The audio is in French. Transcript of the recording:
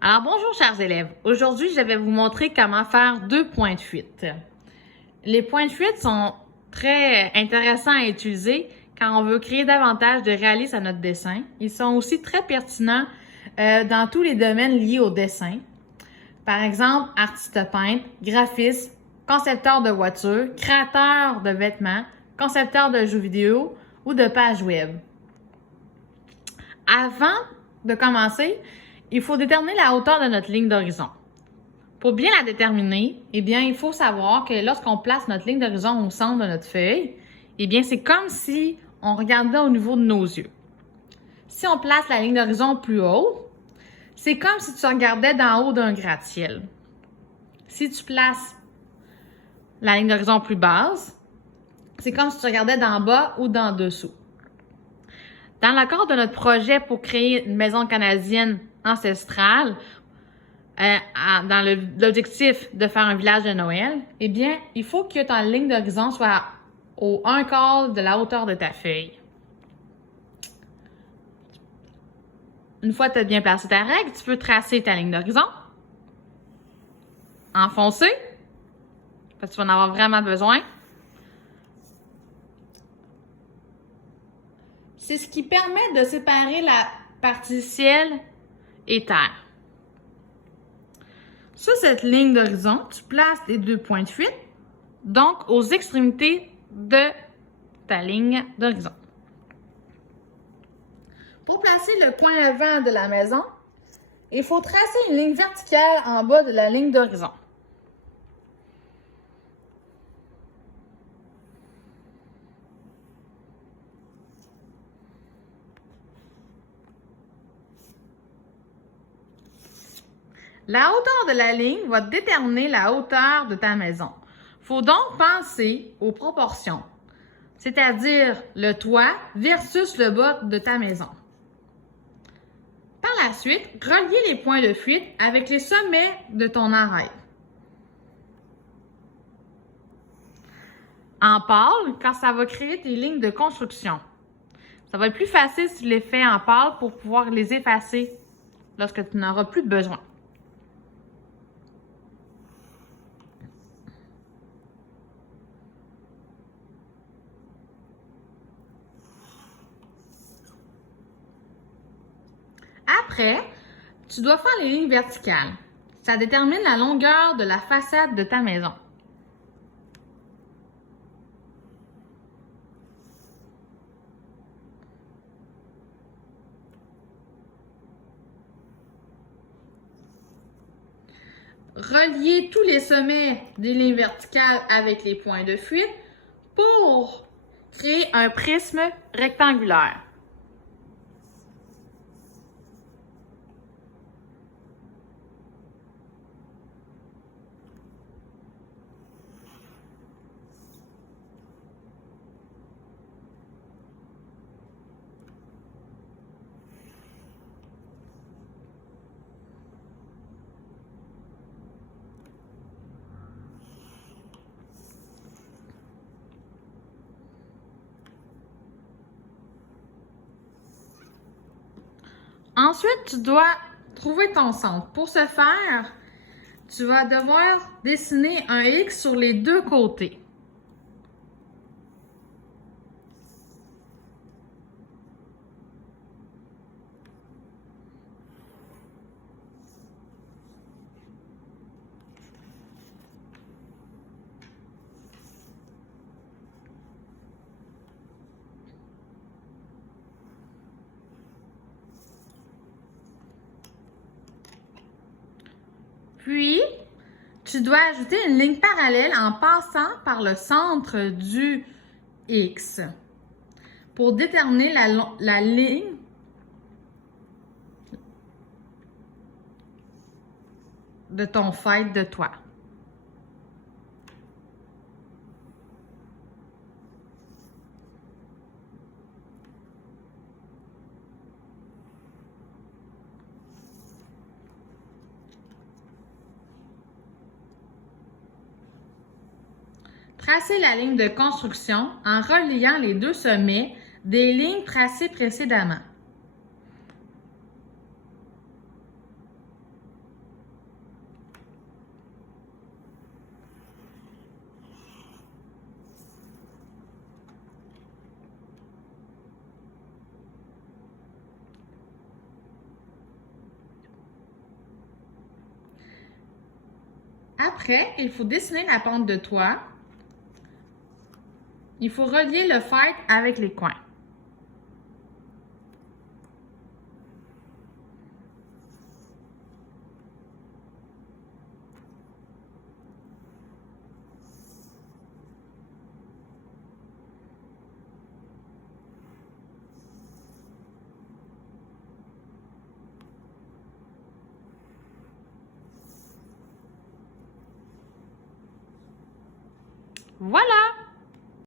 Alors bonjour chers élèves, aujourd'hui je vais vous montrer comment faire deux points de fuite. Les points de fuite sont très intéressants à utiliser quand on veut créer davantage de réalisme à notre dessin. Ils sont aussi très pertinents dans tous les domaines liés au dessin. Par exemple, artiste peintre, graphiste, concepteur de voitures, créateur de vêtements, concepteur de jeux vidéo ou de pages web. Avant de commencer, il faut déterminer la hauteur de notre ligne d'horizon. Pour bien la déterminer, il faut savoir que lorsqu'on place notre ligne d'horizon au centre de notre feuille, c'est comme si on regardait au niveau de nos yeux. Si on place la ligne d'horizon plus haute, c'est comme si tu regardais d'en haut d'un gratte-ciel. Si tu places la ligne d'horizon plus basse, c'est comme si tu regardais d'en bas ou d'en dessous. Dans le cadre de notre projet pour créer une maison canadienne ancestrale, dans l'objectif de faire un village de Noël, il faut que ta ligne d'horizon soit au 1/4 de la hauteur de ta feuille. Une fois que tu as bien placé ta règle, tu peux tracer ta ligne d'horizon, enfoncer, parce que tu vas en avoir vraiment besoin. C'est ce qui permet de séparer la partie ciel et terre. Sur cette ligne d'horizon, tu places tes deux points de fuite, donc aux extrémités de ta ligne d'horizon. Pour placer le point levant de la maison, il faut tracer une ligne verticale en bas de la ligne d'horizon. La hauteur de la ligne va déterminer la hauteur de ta maison. Il faut donc penser aux proportions, c'est-à-dire le toit versus le bas de ta maison. Par la suite, reliez les points de fuite avec les sommets de ton arête. En pâle, car ça va créer tes lignes de construction. Ça va être plus facile si tu les fais en pâle pour pouvoir les effacer lorsque tu n'auras plus besoin. Après, tu dois faire les lignes verticales. Ça détermine la longueur de la façade de ta maison. Relier tous les sommets des lignes verticales avec les points de fuite pour créer un prisme rectangulaire. Ensuite, tu dois trouver ton centre. Pour ce faire, tu vas devoir dessiner un X sur les deux côtés. Puis, tu dois ajouter une ligne parallèle en passant par le centre du X pour déterminer la ligne de ton faîte de toit. Tracez la ligne de construction en reliant les deux sommets des lignes tracées précédemment. Après, il faut dessiner la pente de toit. Il faut relier le feutre avec les coins. Voilà!